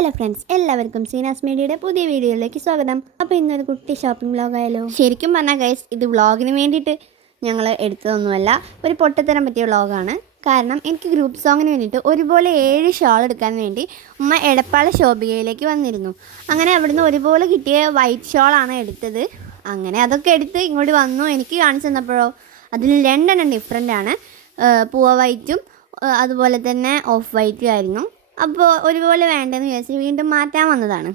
Hello friends എല്ലാവർക്കും സീനാസ് മീഡിയയുടെ പുതിയ വീഡിയോയിലേക്ക് സ്വാഗതം. അപ്പോൾ ഇന്നൊരു കുട്ടി ഷോപ്പിംഗ് വ്ളോഗായാലോ ശരിക്കും പറഞ്ഞാൽ ഗൈസ് ഇത് വ്ളോഗിന് വേണ്ടിയിട്ട് ഞങ്ങൾ എടുത്തതൊന്നുമല്ല ഒരു പൊട്ടത്തരം പറ്റിയ വ്ളോഗാണ് കാരണം എനിക്ക് ഗ്രൂപ്പ് സോങ്ങിന് വേണ്ടിയിട്ട് ഒരുപോലെ ഏഴ് ഷോൾ എടുക്കാൻ വേണ്ടി ഉമ്മ എടപ്പാള ശോഭികയിലേക്ക് വന്നിരുന്നു. അങ്ങനെ അവിടുന്ന് ഒരുപോലെ കിട്ടിയ വൈറ്റ് ഷോളാണ് എടുത്തത്. അങ്ങനെ അതൊക്കെ എടുത്ത് ഇങ്ങോട്ട് വന്നു. എനിക്ക് കാണിച്ചു തന്നപ്പോഴോ അതിൽ രണ്ടെണ്ണം ഡിഫറെന്റ് ആണ്. പൂവ വൈറ്റും അതുപോലെ തന്നെ ഓഫ് വൈറ്റും ആയിരുന്നു. അപ്പോൾ ഒരുപോലെ വേണ്ടെന്ന് വിചാരിച്ച് വീണ്ടും മാറ്റാൻ വന്നതാണ്.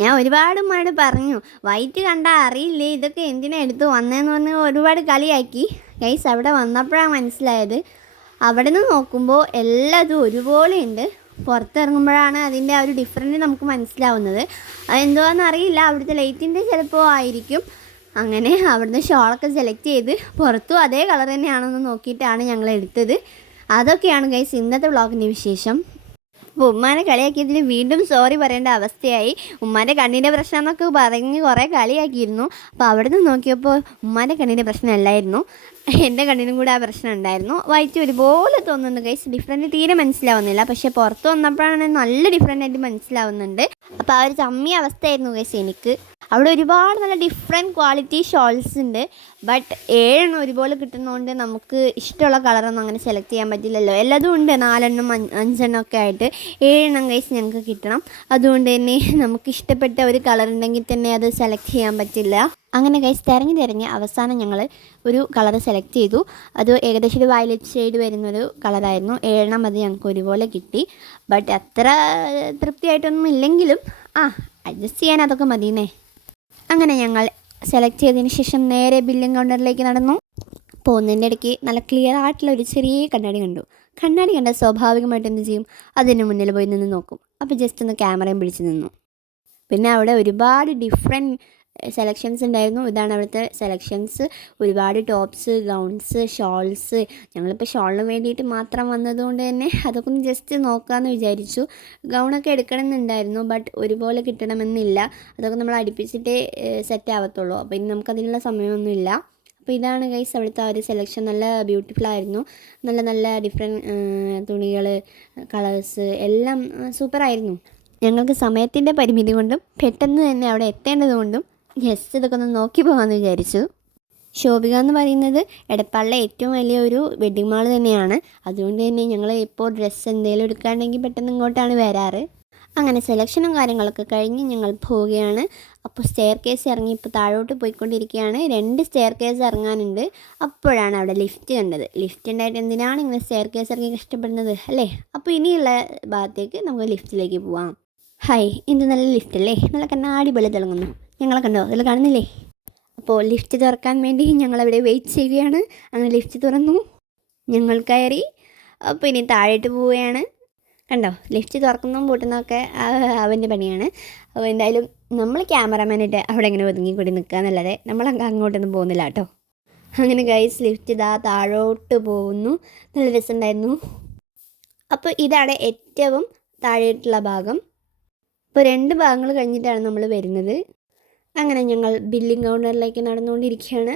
ഞാൻ ഒരുപാട് മാട് പറഞ്ഞു വൈറ്റ് കണ്ടാൽ അറിയില്ലേ ഇതൊക്കെ എന്തിനാ എടുത്ത് വന്നതെന്ന് പറഞ്ഞ് ഒരുപാട് കളിയാക്കി. ഗൈസ് അവിടെ വന്നപ്പോഴാണ് മനസ്സിലായത്. അവിടെ നിന്ന് നോക്കുമ്പോൾ എല്ലാതും ഒരുപോലെ ഉണ്ട്. പുറത്തിറങ്ങുമ്പോഴാണ് അതിന്റെ ആ ഒരു ഡിഫറന്റ് നമുക്ക് മനസ്സിലാവുന്നത്. അതെന്തോന്ന് അറിയില്ല അവിടുത്തെ ലൈറ്റിന്റെ ചിലപ്പോൾ ആയിരിക്കും. അങ്ങനെ അവിടുന്ന് ഷോളൊക്കെ സെലക്ട് ചെയ്ത് പുറത്തും അതേ കളർ തന്നെയാണെന്ന് നോക്കിയിട്ടാണ് ഞങ്ങൾ എടുത്തത്. അതൊക്കെയാണ് ഗൈസ് ഇന്നത്തെ വ്ളോഗിന്റെ വിശേഷം. അപ്പോൾ ഉമ്മാനെ കളിയാക്കിയതിന് വീണ്ടും സോറി പറയേണ്ട അവസ്ഥയായി. ഉമ്മാന്റെ കണ്ണിന്റെ പ്രശ്നം എന്നൊക്കെ പറഞ്ഞ് കുറേ കളിയാക്കിയിരുന്നു. അപ്പോൾ അവിടെ നിന്ന് നോക്കിയപ്പോൾ ഉമ്മാന്റെ കണ്ണിന്റെ പ്രശ്നമല്ലായിരുന്നു. എന്റെ കണ്ണിനും കൂടെ ആ പ്രശ്നം ഉണ്ടായിരുന്നു. വൈറ്റ് ഒരുപോലെ തോന്നുന്നു ഗൈസ് ഡിഫറെന്റ് തീരെ മനസ്സിലാവുന്നില്ല. പക്ഷേ പുറത്ത് വന്നപ്പോഴാണ് നല്ല ഡിഫറെന്റ് ആയിട്ട് മനസ്സിലാവുന്നുണ്ട്. അപ്പോൾ ആ ഒരു ചമ്മിയ അവസ്ഥയായിരുന്നു ഗൈസ് എനിക്ക്. അവിടെ ഒരുപാട് നല്ല ഡിഫറെന്റ് ക്വാളിറ്റി ഷോൾസ് ഉണ്ട്. ബട്ട് ഏഴെണ്ണം ഒരുപോലെ കിട്ടുന്നതുകൊണ്ട് നമുക്ക് ഇഷ്ടമുള്ള കളറൊന്നും അങ്ങനെ സെലക്ട് ചെയ്യാൻ പറ്റില്ലല്ലോ. എല്ലാതും ഉണ്ട്. നാലെണ്ണം അഞ്ച് അഞ്ചെണ്ണം ഒക്കെ ആയിട്ട് ഏഴെണ്ണം കൈസ് ഞങ്ങൾക്ക് കിട്ടണം. അതുകൊണ്ട് തന്നെ നമുക്ക് ഇഷ്ടപ്പെട്ട ഒരു കളർ ഉണ്ടെങ്കിൽ തന്നെ അത് സെലക്ട് ചെയ്യാൻ പറ്റില്ല. അങ്ങനെ കൈസ് തിരഞ്ഞ് തിരഞ്ഞ് അവസാനം ഞങ്ങൾ ഒരു കളർ സെലക്ട് ചെയ്തു. അത് ഏകദേശം ഒരു വയലറ്റ് ഷെയ്ഡ് വരുന്നൊരു കളറായിരുന്നു ഏഴെണ്ണം അത് ഞങ്ങൾക്ക് ഒരുപോലെ കിട്ടി. ബട്ട് അത്ര തൃപ്തിയായിട്ടൊന്നും ഇല്ലെങ്കിലും ആ അഡ്ജസ്റ്റ് ചെയ്യാൻ അതൊക്കെ മതിയെന്നേ അങ്ങനെ ഞങ്ങൾ സെലക്ട് ചെയ്തതിന് ശേഷം നേരെ ബില്ലിംഗ് കൗണ്ടറിലേക്ക് നടന്നു. പോകുന്നതിന്റെ ഇടയ്ക്ക് നല്ല ക്ലിയർ ആയിട്ടുള്ള ഒരു ചെറിയ കണ്ണാടി കണ്ടു. കണ്ണാടി കണ്ടാൽ സ്വാഭാവികമായിട്ട് എന്ത് ചെയ്യും? അതിന് മുന്നിൽ പോയി നിന്ന് നോക്കും. അപ്പോൾ ജസ്റ്റ് ഒന്ന് ക്യാമറയും പിടിച്ച് നിന്നു. പിന്നെ അവിടെ ഒരുപാട് ഡിഫറെന്റ് സെലക്ഷൻസ് ഉണ്ടായിരുന്നു. ഇതാണ് അവിടുത്തെ സെലക്ഷൻസ് ഒരുപാട് ടോപ്സ് ഗൗൺസ് ഷോൾസ് ഞങ്ങളിപ്പോൾ ഷോളിന് വേണ്ടിയിട്ട് മാത്രം വന്നതുകൊണ്ട് തന്നെ അതൊക്കെ ഒന്ന് ജസ്റ്റ് നോക്കാമെന്ന് വിചാരിച്ചു. ഗൗണൊക്കെ എടുക്കണമെന്നുണ്ടായിരുന്നു ബട്ട് ഒരുപോലെ കിട്ടണമെന്നില്ല. അതൊക്കെ നമ്മൾ അടുപ്പിച്ചിട്ടേ സെറ്റ് ആവത്തുള്ളൂ. അപ്പോൾ ഇനി നമുക്കതിനുള്ള സമയമൊന്നുമില്ല. അപ്പോൾ ഇതാണ് ഗൈസ് അവിടുത്തെ ആ ഒരു സെലക്ഷൻ നല്ല ബ്യൂട്ടിഫുൾ ആയിരുന്നു. നല്ല നല്ല ഡിഫറെന്റ് തുണികൾ കളേഴ്സ് എല്ലാം സൂപ്പറായിരുന്നു ഞങ്ങൾക്ക് സമയത്തിന്റെ പരിമിതി കൊണ്ടും പെട്ടെന്ന് തന്നെ അവിടെ എത്തേണ്ടത് കൊണ്ടും ജസ്റ്റ് ഇതൊക്കെ ഒന്ന് നോക്കി പോകാമെന്ന് വിചാരിച്ചു. ശോഭിക എന്ന് പറയുന്നത് എടപ്പാളിലെ ഏറ്റവും വലിയ ഒരു വെഡ്ഡിങ് മാൾ തന്നെയാണ്. അതുകൊണ്ട് തന്നെ ഞങ്ങൾ ഇപ്പോൾ ഡ്രസ്സ് എന്തെങ്കിലും എടുക്കുകയാണെങ്കിൽ പെട്ടെന്ന് ഇങ്ങോട്ടാണ് വരാറ്. അങ്ങനെ സെലക്ഷനും കാര്യങ്ങളൊക്കെ കഴിഞ്ഞ് ഞങ്ങൾ പോവുകയാണ്. അപ്പോൾ സ്റ്റെയർ കേസ് ഇറങ്ങി ഇപ്പോൾ താഴോട്ട് പോയിക്കൊണ്ടിരിക്കുകയാണ്. രണ്ട് സ്റ്റെയർ കേസ് ഇറങ്ങാനുണ്ട്. അപ്പോഴാണ് അവിടെ ലിഫ്റ്റ് കണ്ടത്. ലിഫ്റ്റ് ഉണ്ടായിട്ട് എന്തിനാണ് ഇങ്ങനെ സ്റ്റെയർ കേസ് ഇറങ്ങി കഷ്ടപ്പെടുന്നത് അല്ലേ? അപ്പോൾ ഇനിയുള്ള ഭാഗത്തേക്ക് നമുക്ക് ലിഫ്റ്റിലേക്ക് പോവാം. ഹായ് ഇത് നല്ല ലിഫ്റ്റ് അല്ലേ? നല്ല കണ്ണാടി വെളി തിളങ്ങുന്നു. ഞങ്ങളെ കണ്ടോ? അതിൽ കാണുന്നില്ലേ? അപ്പോൾ ലിഫ്റ്റ് തുറക്കാൻ വേണ്ടി ഞങ്ങളവിടെ വെയിറ്റ് ചെയ്യുകയാണ്. അങ്ങനെ ലിഫ്റ്റ് തുറന്നു. ഞങ്ങൾ കയറി അപ്പോൾ ഇനി താഴോട്ട് പോവുകയാണ്. കണ്ടോ? ലിഫ്റ്റ് തുറക്കുന്നതും പൂട്ടുന്നതൊക്കെ അവന്റെ പണിയാണ്. അപ്പോൾ എന്തായാലും നമ്മൾ ക്യാമറമാനായിട്ട് അവിടെ ഇങ്ങനെ ഒതുങ്ങിക്കൂടി നിൽക്കുക എന്നല്ലാതെ നമ്മൾ അങ്ങ് അങ്ങോട്ടൊന്നും പോകുന്നില്ല കേട്ടോ. അങ്ങനെ ഗൈസ് ലിഫ്റ്റ് ഇതാ താഴോട്ട് പോകുന്നു. നല്ല രസമുണ്ടായിരുന്നു. അപ്പോൾ ഇതാണ് ഏറ്റവും താഴെയിട്ടുള്ള ഭാഗം. ഇപ്പോൾ രണ്ട് ഭാഗങ്ങൾ കഴിഞ്ഞിട്ടാണ് നമ്മൾ വരുന്നത്. അങ്ങനെ ഞങ്ങൾ ബില്ലിംഗ് കൗണ്ടറിലേക്ക് നടന്നുകൊണ്ടിരിക്കുകയാണ്.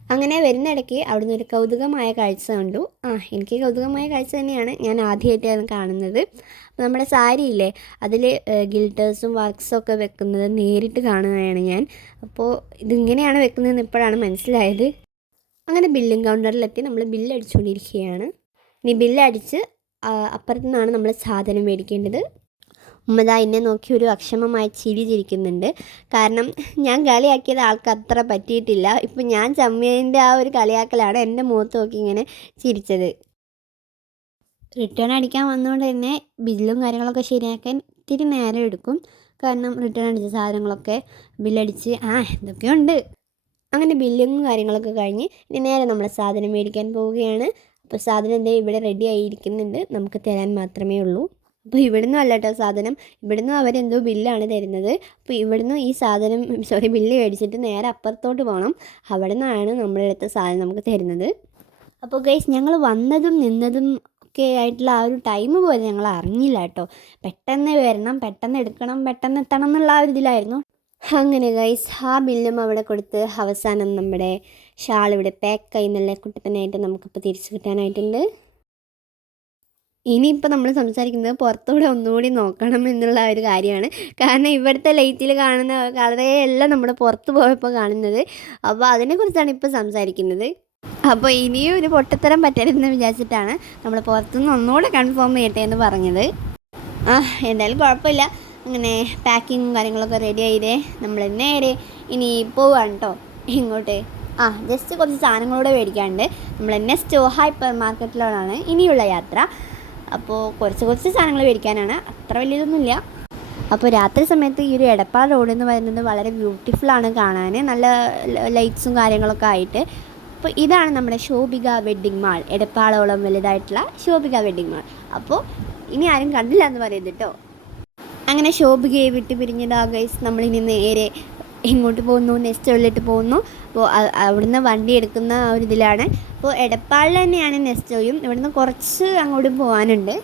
അങ്ങനെ വരുന്നിടയ്ക്ക് അവിടുന്ന് ഒരു കൗതുകമായ കാഴ്ച കണ്ടു. ആ എനിക്ക് കൗതുകമായ കാഴ്ച തന്നെയാണ് ഞാൻ ആദ്യമായിട്ടാണ് കാണുന്നത്. അപ്പോൾ നമ്മുടെ സാരിയില്ലേ അതിൽ ഗിൽറ്റേഴ്സും വർക്ക്സും ഒക്കെ വെക്കുന്നത് നേരിട്ട് കാണുകയാണ് ഞാൻ. അപ്പോൾ ഇതിങ്ങനെയാണ് വെക്കുന്നതെന്ന് ഇപ്പോഴാണ് മനസ്സിലായത്. അങ്ങനെ ബില്ലിംഗ് കൗണ്ടറിലെത്തി നമ്മൾ ബില്ല് അടിച്ചുകൊണ്ടിരിക്കുകയാണ്. ഇനി ബില്ലടിച്ച് അപ്പുറത്തു നിന്നാണ് നമ്മൾ സാധനം മേടിക്കേണ്ടത്. ഉമ്മദ എന്നെ നോക്കി ഒരു അക്ഷമമായ ചിരി ചിരിക്കുന്നുണ്ട് കാരണം ഞാൻ കളിയാക്കിയത് ആൾക്ക് അത്ര പറ്റിയിട്ടില്ല. ഇപ്പം ഞാൻ ചമ്മിയതിന്റെ ആ ഒരു കളിയാക്കലാണ് എന്റെ മുഖത്ത് നോക്കി ഇങ്ങനെ ചിരിച്ചത്. റിട്ടേൺ അടിക്കാൻ വന്നുകൊണ്ട് തന്നെ ബില്ലും കാര്യങ്ങളൊക്കെ ശരിയാക്കാൻ ഇത്തിരി നേരം എടുക്കും. കാരണം റിട്ടേൺ അടിച്ച സാധനങ്ങളൊക്കെ ബില്ലടിച്ച് ആ എന്തൊക്കെയുണ്ട്? അങ്ങനെ ബില്ലും കാര്യങ്ങളൊക്കെ കഴിഞ്ഞ് ഇനി നേരെ നമ്മൾ സാധനം മേടിക്കാൻ പോവുകയാണ്. അപ്പോൾ സാധനം എന്തേ ഇവിടെ റെഡി ആയിരിക്കുന്നുണ്ട് നമുക്ക് തരാൻ മാത്രമേ ഉള്ളൂ. അപ്പോൾ ഇവിടുന്ന് അല്ല കേട്ടോ സാധനം. ഇവിടുന്ന് അവരെന്തോ ബില്ലാണ് തരുന്നത്. അപ്പോൾ ഇവിടുന്ന് ഈ സാധനം സോറി ബില്ല് മേടിച്ചിട്ട് നേരെ അപ്പുറത്തോട്ട് പോകണം അവിടെ നിന്നാണ് നമ്മുടെ അടുത്ത സാധനം നമുക്ക് തരുന്നത്. അപ്പോൾ ഗൈസ് ഞങ്ങൾ വന്നതും നിന്നതും ഒക്കെ ആയിട്ടുള്ള ആ ഒരു ടൈം പോലെ ഞങ്ങൾ അറിഞ്ഞില്ല കേട്ടോ പെട്ടെന്ന് വരണം പെട്ടെന്ന് എടുക്കണം പെട്ടെന്ന് എത്തണം എന്നുള്ള ആ ഒരു ഇതിലായിരുന്നു. അങ്ങനെ ഗൈസ് ആ ബില്ലും അവിടെ കൊടുത്ത് അവസാനം നമ്മുടെ ഷാൾ ഇവിടെ പാക്കായി നല്ല കുട്ടപ്പനായിട്ട് നമുക്കിപ്പോൾ തിരിച്ചു കിട്ടാനായിട്ടുണ്ട്. ഇനിയിപ്പോൾ നമ്മൾ സംസാരിക്കുന്നത് പുറത്തൂടെ ഒന്നുകൂടി നോക്കണം എന്നുള്ള ഒരു കാര്യമാണ്. കാരണം ഇവിടുത്തെ ലൈറ്റിൽ കാണുന്ന കളറേയല്ല നമ്മൾ പുറത്ത് പോയപ്പോൾ കാണുന്നത്. അപ്പോൾ അതിനെക്കുറിച്ചാണ് ഇപ്പോൾ സംസാരിക്കുന്നത്. അപ്പോൾ ഇനിയും ഒരു പൊട്ടത്തരം പറ്റരുതെന്ന് വിചാരിച്ചിട്ടാണ് നമ്മൾ പുറത്തുനിന്ന് ഒന്നുകൂടെ കൺഫേം ചെയ്യട്ടെ എന്ന് പറഞ്ഞത്. ആ എന്തായാലും കുഴപ്പമില്ല. അങ്ങനെ പാക്കിങ്ങും കാര്യങ്ങളൊക്കെ റെഡി ആയിരേ നമ്മൾ നേരെ ഇനി പോവാണ് കേട്ടോ ഇങ്ങോട്ട്. ആ ജസ്റ്റ് കുറച്ച് സാധനങ്ങളൂടെ മേടിക്കാണ്ട് നമ്മൾ നെക്സ്റ്റ് ഹൈപ്പർ മാർക്കറ്റിലോടാണ് ഇനിയുള്ള യാത്ര. അപ്പോൾ കുറച്ച് കുറച്ച് സാധനങ്ങൾ മേടിക്കാനാണ്. അത്ര വലിയതൊന്നുമില്ല. അപ്പോൾ രാത്രി സമയത്ത് ഈ ഒരു എടപ്പാൾ റോഡ് എന്ന് പറയുന്നത് വളരെ ബ്യൂട്ടിഫുൾ ആണ് കാണാൻ. നല്ല ലൈറ്റ്സും കാര്യങ്ങളൊക്കെ ആയിട്ട്. അപ്പോൾ ഇതാണ് നമ്മുടെ ശോഭിക വെഡ്ഡിങ് മാൾ എടപ്പാളോളം വലുതായിട്ടുള്ള ശോഭിക വെഡ്ഡിങ് മാൾ അപ്പോൾ ഇനി ആരും കണ്ടില്ല എന്ന് പറയുന്നത് കേട്ടോ അങ്ങനെ ശോഭികയെ വിട്ട് പിരിഞ്ഞതാ ഗൈസ് നമ്മളിനി നേരെ എങ്ങോട്ട് പോകുന്നു നെസ്റ്റ് ഉള്ളിട്ട് പോകുന്നു. അപ്പോൾ അവിടുന്ന് വണ്ടി എടുക്കുന്ന ഒരു ഇതിലാണ്. അപ്പോൾ എടപ്പാളിൽ തന്നെയാണ് നെസ്റ്റോയും. ഇവിടുന്ന് കുറച്ച് അങ്ങോട്ട് പോകാനുണ്ട്.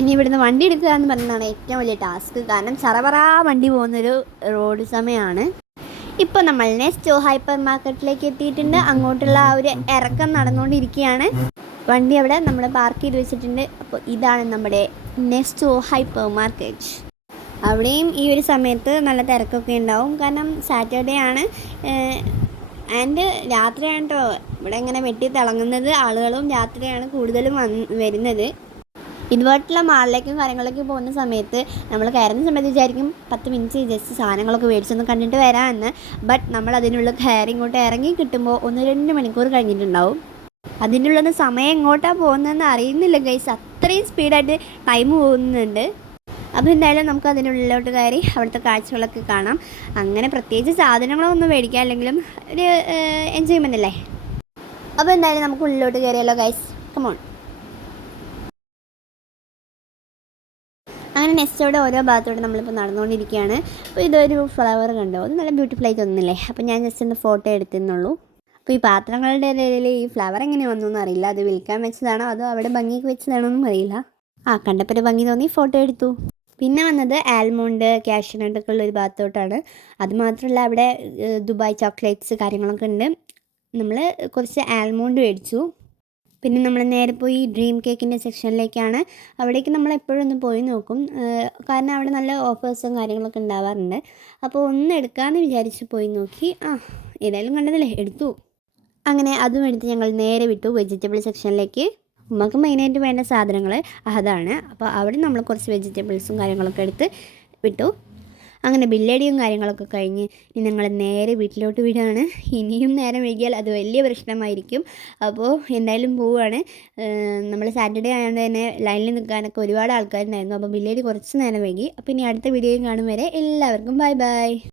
ഇനി ഇവിടുന്ന് വണ്ടി എടുക്കുക എന്ന് പറയുന്നതാണ് ഏറ്റവും വലിയ ടാസ്ക്. കാരണം ചറപറ വണ്ടി പോകുന്നൊരു റോഡ് സമയമാണ്. ഇപ്പോൾ നമ്മൾ നെസ്റ്റോ ഹൈപ്പർ മാർക്കറ്റിലേക്ക് എത്തിയിട്ടുണ്ട്. അങ്ങോട്ടുള്ള ആ ഒരു ഇറക്കം നടന്നുകൊണ്ടിരിക്കുകയാണ്. വണ്ടി അവിടെ നമ്മൾ പാർക്ക് ചെയ്ത് വെച്ചിട്ടുണ്ട്. അപ്പോൾ ഇതാണ് നമ്മുടെ നെസ്റ്റോ ഹൈപ്പർ മാർക്കറ്റ്. അവിടെയും ഈ ഒരു സമയത്ത് നല്ല തിരക്കൊക്കെ ഉണ്ടാവും. കാരണം സാറ്റർഡേ ആണ്. ആൻഡ് രാത്രിയാണ് കേട്ടോ ഇവിടെ ഇങ്ങനെ വെട്ടി തിളങ്ങുന്നത്. ആളുകളും രാത്രിയാണ് കൂടുതലും വരുന്നത്. ഇതുപോലുള്ള മാളിലേക്കും കാര്യങ്ങളിലേക്കും പോകുന്ന സമയത്ത് നമ്മൾ കയറുന്ന സമയത്ത് വിചാരിക്കും പത്ത് മിനിറ്റ് ജസ്റ്റ് സാധനങ്ങളൊക്കെ മേടിച്ചൊന്ന് കണ്ടിട്ട് വരാമെന്ന്. ബട്ട് നമ്മൾ അതിനുള്ള കയറി ഇങ്ങോട്ട് ഇറങ്ങി കിട്ടുമ്പോൾ ഒന്ന് രണ്ട് മണിക്കൂർ കഴിഞ്ഞിട്ടുണ്ടാവും. അതിനുള്ള സമയം എങ്ങോട്ടാണ് പോകുന്നതെന്ന് അറിയുന്നില്ല ഗൈസ് അത്രയും സ്പീഡായിട്ട് ടൈം പോകുന്നുണ്ട്. അപ്പോൾ എന്തായാലും നമുക്ക് അതിനുള്ളിലോട്ട് കയറി അവിടുത്തെ കാഴ്ചകളൊക്കെ കാണാം. അങ്ങനെ പ്രത്യേകിച്ച് സാധനങ്ങളൊന്നും മേടിക്കാൻ അല്ലെങ്കിലും ഒരു എൻജോയ്മെന്റ് അല്ലേ? അപ്പോൾ എന്തായാലും നമുക്ക് ഉള്ളിലോട്ട് കയറിയല്ലോ ഗൈസ് കമോൺ അങ്ങനെ നെക്സ്റ്റോടെ ഓരോ ഭാഗത്തോടെ നമ്മളിപ്പോൾ നടന്നുകൊണ്ടിരിക്കുകയാണ്. അപ്പോൾ ഇതൊരു ഫ്ലവർ കണ്ടോ? അത് നല്ല ബ്യൂട്ടിഫുൾ ആയി തോന്നുന്നില്ലേ? അപ്പോൾ ഞാൻ ജസ്റ്റ് ഒന്ന് ഫോട്ടോ എടുത്തെന്നുള്ളൂ അപ്പോൾ ഈ പാത്രങ്ങളുടെ ഇടയിൽ ഈ ഫ്ലവർ എങ്ങനെ വന്നു എന്നറിയില്ല അത് വിൽക്കാൻ വെച്ചതാണോ? അതോ അവിടെ ഭംഗിക്ക് വെച്ചതാണോ എന്നും അറിയില്ല. ആ കണ്ടപ്പോൾ ഒരു ഭംഗി തോന്നി. ഫോട്ടോ എടുത്തു. പിന്നെ വന്നത് ആൽമോണ്ട് കാഷ്യൂനട്ടൊക്കെ ഉള്ള ഒരു ഭാഗത്തോട്ടാണ്. അതുമാത്രമല്ല അവിടെ ദുബായ് ചോക്ലേറ്റ്സ് കാര്യങ്ങളൊക്കെ ഉണ്ട്. നമ്മൾ കുറച്ച് ആൽമോണ്ട് മേടിച്ചു. പിന്നെ നമ്മൾ നേരെ പോയി ഡ്രീം കേക്കിന്റെ സെക്ഷനിലേക്കാണ്. അവിടേക്ക് നമ്മൾ എപ്പോഴും ഒന്ന് പോയി നോക്കും. കാരണം അവിടെ നല്ല ഓഫേഴ്സും കാര്യങ്ങളൊക്കെ ഉണ്ടാവാറുണ്ട്. അപ്പോൾ ഒന്ന് എടുക്കാമെന്ന് വിചാരിച്ച് പോയി നോക്കി. ആ ഏതായാലും കണ്ടതല്ലേ എടുത്തു. അങ്ങനെ അതും എടുത്ത് ഞങ്ങൾ നേരെ വിട്ടു വെജിറ്റബിൾ സെക്ഷനിലേക്ക്. നമുക്ക് മെയിനായിട്ട് വേണ്ട സാധനങ്ങൾ അതാണ്. അപ്പോൾ അവിടെ നമ്മൾ കുറച്ച് വെജിറ്റബിൾസും കാര്യങ്ങളൊക്കെ എടുത്ത് വിട്ടു. അങ്ങനെ ബില്ലടിയും കാര്യങ്ങളൊക്കെ കഴിഞ്ഞ് ഇനി നിങ്ങൾ നേരെ വീട്ടിലോട്ട് വിടുകയാണ് ഇനിയും നേരം വൈകിയാൽ അത് വലിയ പ്രശ്നമായിരിക്കും. അപ്പോൾ എന്തായാലും പോവുകയാണ് നമ്മൾ സാറ്റർഡേ ആയതുകൊണ്ട് തന്നെ ലൈനിൽ നിൽക്കാനൊക്കെ ഒരുപാട് ആൾക്കാരുണ്ടായിരുന്നു. അപ്പോൾ ബില്ലടി കുറച്ച് നേരം വൈകി. അപ്പോൾ ഇനി അടുത്ത വീഡിയോയും കാണും വരെ. എല്ലാവർക്കും ബൈ ബൈ